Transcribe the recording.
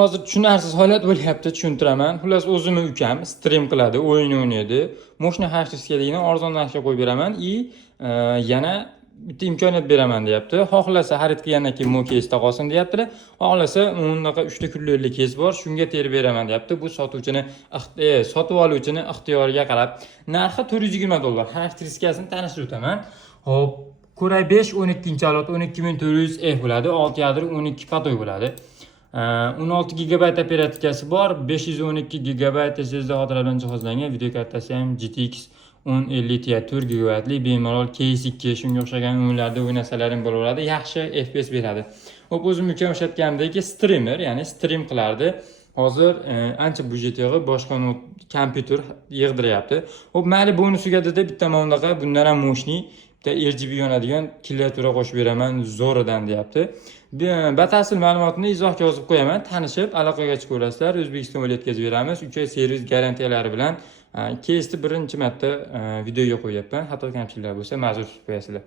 hozir tushunarsiz holat bo'lyapti, tushuntiraman. Xullas o'zimni ukam stream qiladi, o'yin o'ynaydi. Moshina xarsizligini arzon narxga qo'yib beraman yana bitta imkoniyat beraman deyapti. Xohlasa xarid qilgandan keyin mo keysda qolsin deyaptilar. Xohlasa unaqa 3 ta kunlik keys bor, shunga terib beraman deyapti. Bu sotib oluvchini ixtiyoriga qarab. Narxi $420. Xarakteristikasini tanishtirib o'taman. Xo'p, Koray 5 12-avlod 12400F bo'ladi. 6 yadro 12 patoy bo'ladi. 16 GB operatikasi bor, 512 GB SSD xotirali bilan jihozlangan, video kartasi ham GTX 1050 Ti 4 GB lik bemalol Case2 shunga o'xshagan o'yinlarda o'ynasalar ham bo'laveradi, yaxshi FPS beradi. Xo'p, o'zim ukam o'shatgandagi streamer, ya'ni stream qilardi. Hozir ancha budjet yig'ib boshqa kompyuter yig'diryapti. Xo'p, mayli bonusiga dedi bitta bunaqa bundan ham moshni bitta RGB yonadigan klaviatura qo'shib beraman zo'ridan deyapti. Batafsil ma'lumotni izohga yozib qo'yaman. Tanishib, aloqaga chiqib olasizlar. O'zbekistonga yetkazib beramiz. 3 oy servis garantiyalari bilan. Keysni birinchi marta videoga qo'yapman. Xato kamchiliklar bo'lsa ma'zur tutib qo'yasizlar.